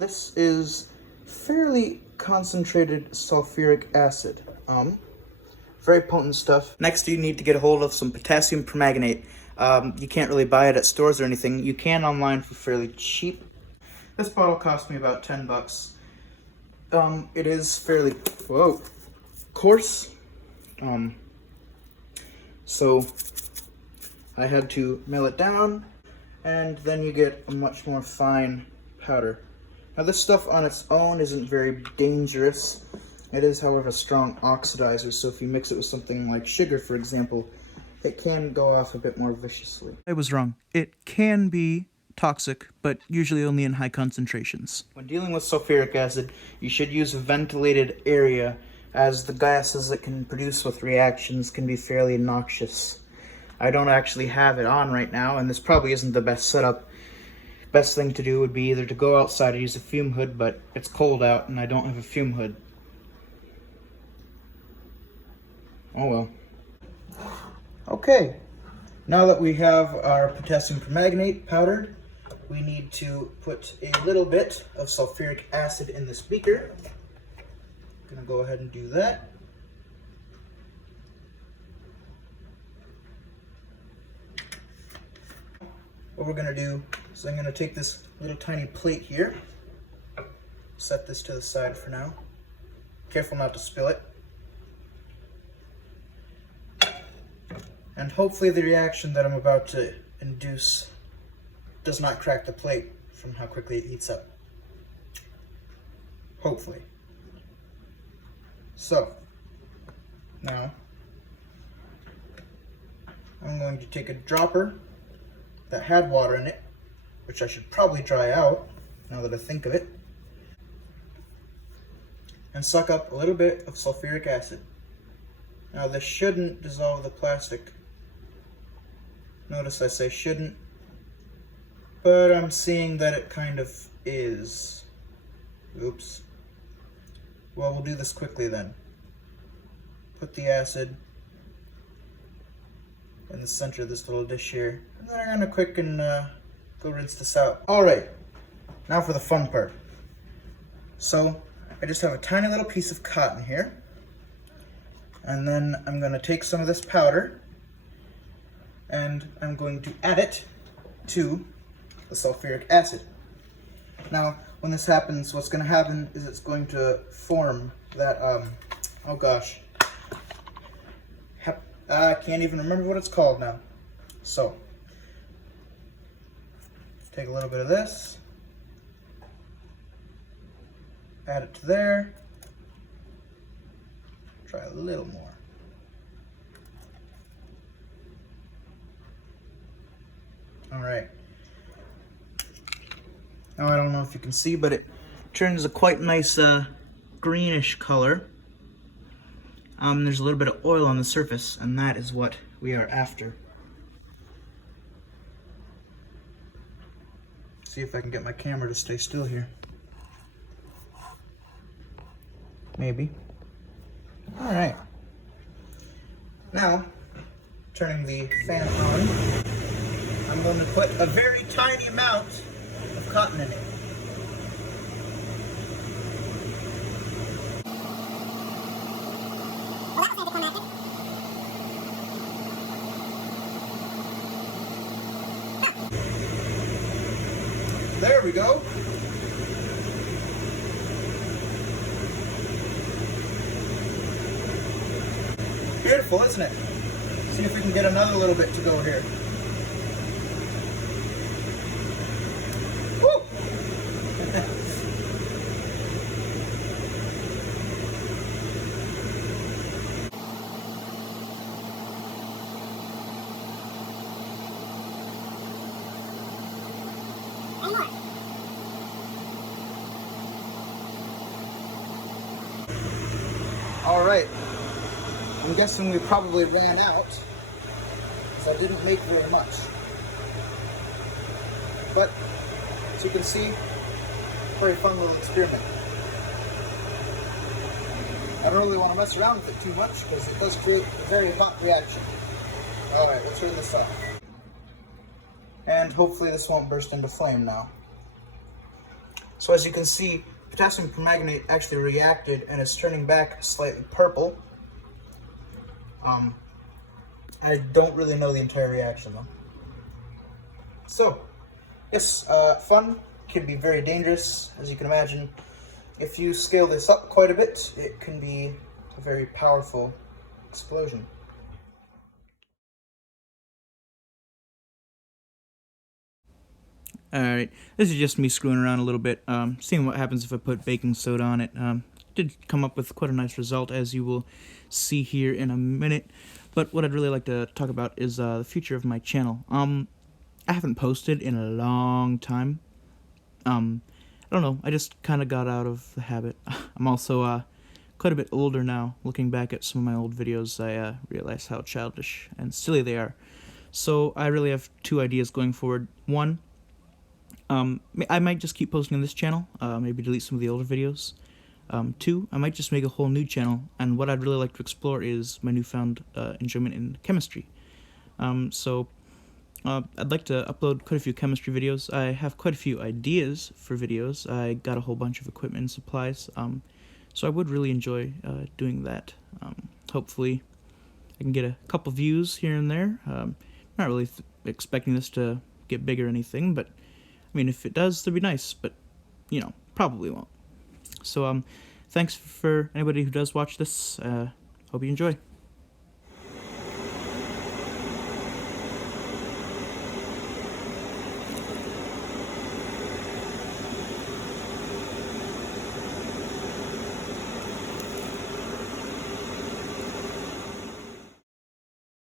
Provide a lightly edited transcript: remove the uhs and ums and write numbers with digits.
This is fairly concentrated sulfuric acid. Very potent stuff. Next, you need to get a hold of some potassium permanganate. You can't really buy it at stores or anything. You can online for fairly cheap. This bottle cost me about 10 bucks. It is fairly, coarse. So I had to mill it down, and then you get a much more fine powder. Now this stuff on its own isn't very dangerous. It is, however, a strong oxidizer, so if you mix it with something like sugar, for example, it can go off a bit more viciously. I was wrong. It can be toxic, but usually only in high concentrations. When dealing with sulfuric acid, you should use a ventilated area, as the gases it can produce with reactions can be fairly noxious. I don't actually have it on right now, and this probably isn't the best setup. Best thing to do would be either to go outside or use a fume hood, but it's cold out and I don't have a fume hood. Oh well. Okay, now that we have our potassium permanganate powdered, we need to put a little bit of sulfuric acid in this beaker. I'm gonna go ahead and do that. What we're gonna do is I'm gonna take this little tiny plate here, set this to the side for now. Careful not to spill it. And hopefully the reaction that I'm about to induce does not crack the plate from how quickly it heats up. Hopefully. So, now I'm going to take a dropper that had water in it, which I should probably dry out now that I think of it, and suck up a little bit of sulfuric acid. Now this shouldn't dissolve the plastic. Notice I say shouldn't, but I'm seeing that it kind of is. Oops. Well, we'll do this quickly then. Put the acid in the center of this little dish here, and then I'm gonna quick and go rinse this out. Alright, now for the fun part. So, I just have a tiny little piece of cotton here, and then I'm gonna take some of this powder, and I'm going to add it to the sulfuric acid. Now, when this happens, what's going to happen is it's going to form that, I can't even remember what it's called now. So, take a little bit of this, add it to there, try a little more. Alright. Now I don't know if you can see, but it turns a quite nice greenish color. There's a little bit of oil on the surface, and that is what we are after. See if I can get my camera to stay still here. Maybe. Alright. Now, turning the fan on, I'm going to put a very tiny amount of cotton in it. There we go. Beautiful, isn't it? See if we can get another little bit to go here. Woo! All right. I'm guessing we probably ran out, because I didn't make very much. But, as you can see, very fun little experiment. I don't really want to mess around with it too much, because it does create a very hot reaction. Alright, let's turn this off. And hopefully this won't burst into flame now. So as you can see, potassium permanganate actually reacted and is turning back slightly purple. I don't really know the entire reaction though. So, yes, fun can be very dangerous, as you can imagine. If you scale this up quite a bit, it can be a very powerful explosion. Alright, this is just me screwing around a little bit, seeing what happens if I put baking soda on it. Did come up with quite a nice result, as you will see here in a minute. But what I'd really like to talk about is the future of my channel. I haven't posted in a long time. I don't know, I just kind of got out of the habit. I'm also quite a bit older now. Looking back at some of my old videos, I realized how childish and silly they are. So I really have two ideas going forward. One, I might just keep posting on this channel, maybe delete some of the older videos. Two, I might just make a whole new channel, and what I'd really like to explore is my newfound enjoyment in chemistry. I'd like to upload quite a few chemistry videos. I have quite a few ideas for videos. I got a whole bunch of equipment and supplies, so I would really enjoy doing that. Hopefully I can get a couple views here and there. Not really expecting this to get big or anything, but I mean, if it does, that'd be nice, but, you know, probably won't. So, thanks for anybody who does watch this. Hope you enjoy.